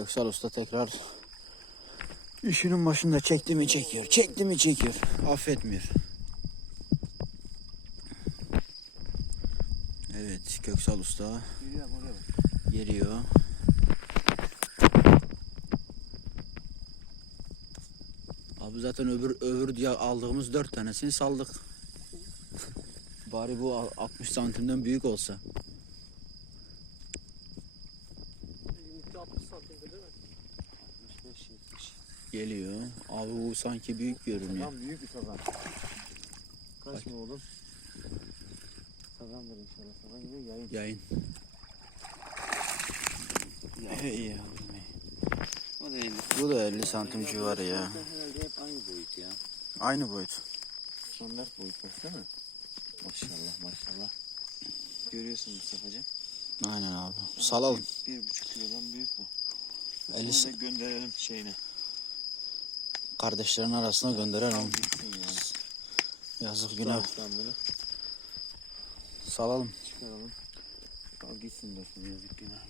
Köksal Usta tekrar işinin başında çekti mi çekiyor. Çekti mi çekiyor. Affetmiyor. Evet Köksal Usta geliyor. Abi zaten öbür öbür diye aldığımız dört tanesini saldık. Bari bu a- 60 santimden büyük olsa. 60 santimde değil mi? 65 70. Geliyor. Abi bu sanki büyük görünüyor. Tam büyük bir sazan. Kaç mı oğlum? Sazandır inşallah. Sazan gibi yayın. Yayın. Hey yavrum. O da iyi. Bu da 50 santim civarı ya. Herhalde hep aynı boyut ya. Aynı boyut. Standart boyut baksana. Maşallah maşallah. Görüyorsun Mustafa'cığım. Aynen abi. Salalım. Bir, bir buçuk kilodan büyük bu. 50 Bunu da gönderelim şeyine. kardeşlerin arasına gönderelim. ya. Yazık günah. Salalım. çıkaralım. Al gitsin dostum yazık günah.